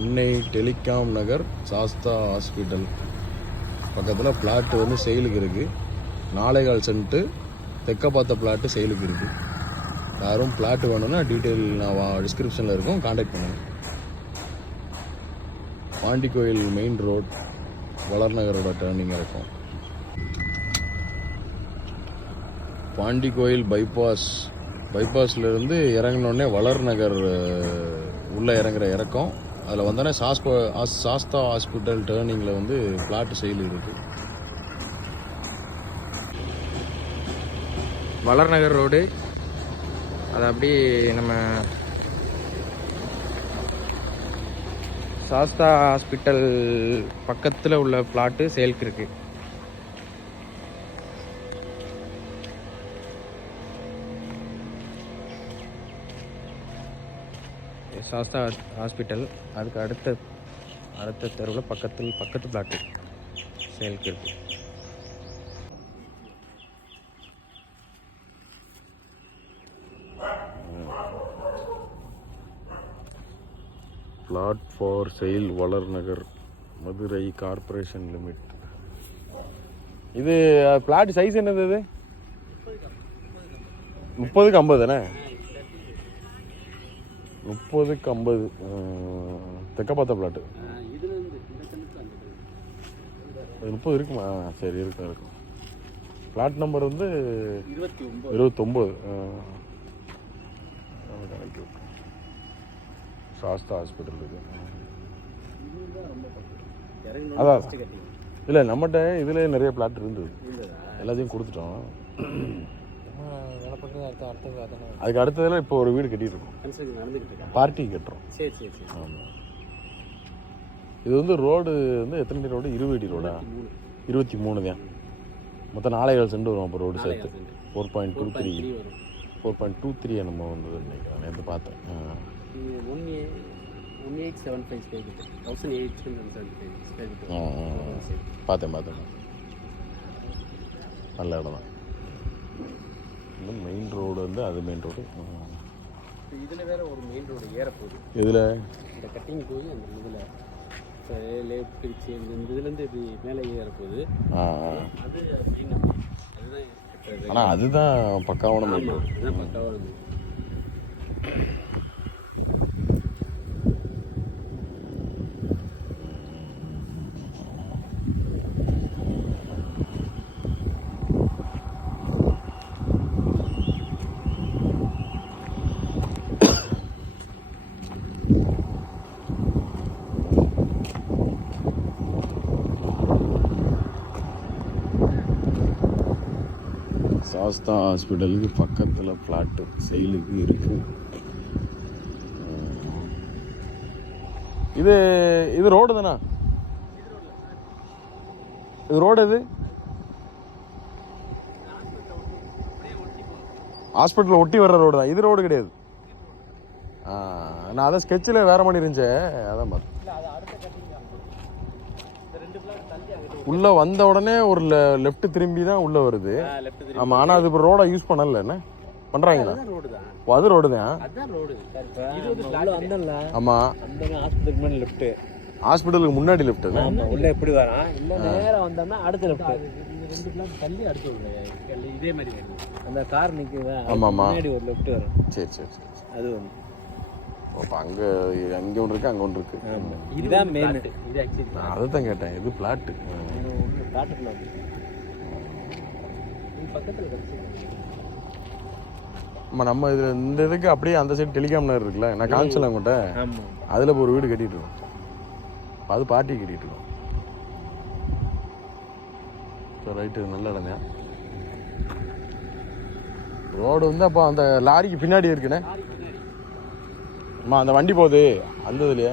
Annai telecom Nagar Sastha hospital. பக்கத்தில் plot வந்து செயலுக்கு இருக்குது நாளைகால் சென்ட்டு தெக்க பார்த்த பிளாட்டு செயலுக்கு இருக்குது யாரும் பிளாட் வேணும்னா டீட்டெயில் நான் டிஸ்கிரிப்ஷனில் இருக்கும். காண்டாக்ட் பண்ணுங்கள் பாண்டி கோயில் மெயின் ரோட் வளர்நகரோட டேர்னிங் இருக்கும். பாண்டி கோயில் பைபாஸ் பைபாஸ்லேருந்து இறங்கினோடனே வளர்நகர் உள்ளே இறங்குற இறக்கம். அதில் வந்தோடனே சாஸ்கோ சாஸ்தா ஹாஸ்பிட்டல் டேர்னிங்கில் வந்து பிளாட் செயல் இருக்குது வளர்நகர் ரோடு. அது அப்படியே நம்ம சாஸ்தா ஹாஸ்பிட்டல் பக்கத்தில் உள்ள பிளாட்டு சேல்க்கு இருக்குது சாஸ்தா ஹாஸ்பிட்டல். அதுக்கு அடுத்த அடுத்த தெருவில் பக்கத்தில் பக்கத்து பிளாட்டு சேல்க்கு இருக்கு. Plot for sale Valar Nagar Madurai corporation limit இது பிளாட் சைஸ் என்னது இது? முப்பதுக்கு ஐம்பது தானே? முப்பதுக்கு ஐம்பது. தெக்க பார்த்த பிளாட்டு முப்பது இருக்குமா? சரி இருக்கும் இருக்கும். பிளாட் நம்பர் வந்து இருபத்தொம்போது. சாஸ்தா ஹாஸ்பிட்டல் இருக்கு அதான். இல்லை நம்மகிட்ட இதுல நிறைய பிளாட் இருந்தது. எல்லாத்தையும் கொடுத்துட்டோம் வேலை பண்ணுறது அடுத்த அடுத்த அதானே அதுக்கு அடுத்ததில் இப்போ ஒரு வீடு இருக்கா? பார்ட்டி கட்டுறோம். சரி சரி சரி. ஆமாம் இது வந்து ரோடு வந்து எத்தனை அடி ரோடு? இருபது அடி ரோடா? இருபத்தி மூணு. தான். மொத்தம் நாளைகள் சென்று வரும் அப்போ ரோடு சேர்த்து. Four point two three four point two three என்னமோ வந்தது நினைக்கிறேன். நேற்று பார்த்தேன். ஆ. இது one A one eight seven five square feet thousand eight hundred seven five square ஆ, ஆ, ஆ. பார்த்தேன் பார்த்தேன். நல்ல இடம் தான். வந்து அது மெயின் ரோடு இதில் வேற ஒரு மெயின் ரோடு ஏற போகுது இதில் இந்த கட்டிங் போய் அந்த இதில். லேப் பிரிச்சு இந்த இதுலேருந்து இப்படி மேலே ஏற போகுது ஆ ஆ. அது அப்படின்னு அதுதான். ஆனால் அதுதான் பக்காவான மெயின் ரோடு அதுதான் பக்காவாக சாஸ்தா ஹாஸ்பிட்டலுக்கு பக்கத்தில் ஃப்ளாட்டு செயலுக்கு இருக்கு. இது இது ரோடு தானே? இது ரோடு இது ஹாஸ்பிட்டல் ஒட்டி வர்ற ரோடு தான். இது ரோடு கிடையாது. நான் அதை ஸ்கெட்சில் வேற மாதிரி இருந்துச்சேன் அதான் பார்த்தேன் உள்ள வந்த உடனே ஒரு லெஃப்ட் திரும்பி தான் உள்ள வருது. ஆமா ஆனா அது இப்போ ரோட யூஸ் பண்ணல என்ன? பண்றாங்களா? அது ரோடு தான் ஆமா. ஹாஸ்பிட்டலுக்கு முன்னாடி லெஃப்ட் ஹாஸ்பிட்டலுக்கு முன்னாடி லெஃப்ட் ஆமா உள்ள எப்படி வரான்? இல்ல நேரா வந்தோம்னா அடுத்த லெஃப்ட் இது ரெண்டு பிளாட் தள்ளி அடுத்து உள்ள இதே மாதிரி. அந்த கார் நிக்குதா. ஆமா, ஆமா. முன்னாடி ஒரு லெஃப்ட் வரும். சரி சரி. அது ஒன்று அப்ப அங்க அங்க ஒன்று இருக்கு அங்க ஒன்று இருக்கு. ஆமா. இது இதுதான் மெயின். இது ஆக்சுவலி நான் அதை தான் கேட்டேன். இது பிளாட்டு காட்டுக்குள்ள வந்து பக்கத்தில் கிடச்சி ஆமா நம்ம இது இந்த இதுக்கு அப்படியே அந்த சைடு டெலிகாம் நகர் இருக்குல்ல? நான் காமிச்சல உங்கள்கிட்ட அதுல இப்போ ஒரு வீடு கட்டிட்டு இருக்கோம். அது பாட்டி கட்டிட்டு இருக்கோம். சரி ரைட்டு நல்ல இடம் தான் ரோடு வந்து அப்போ அந்த லாரிக்கு பின்னாடி இருக்குண்ணே. அம்மா அந்த வண்டி போகுது. அந்த இதுலையே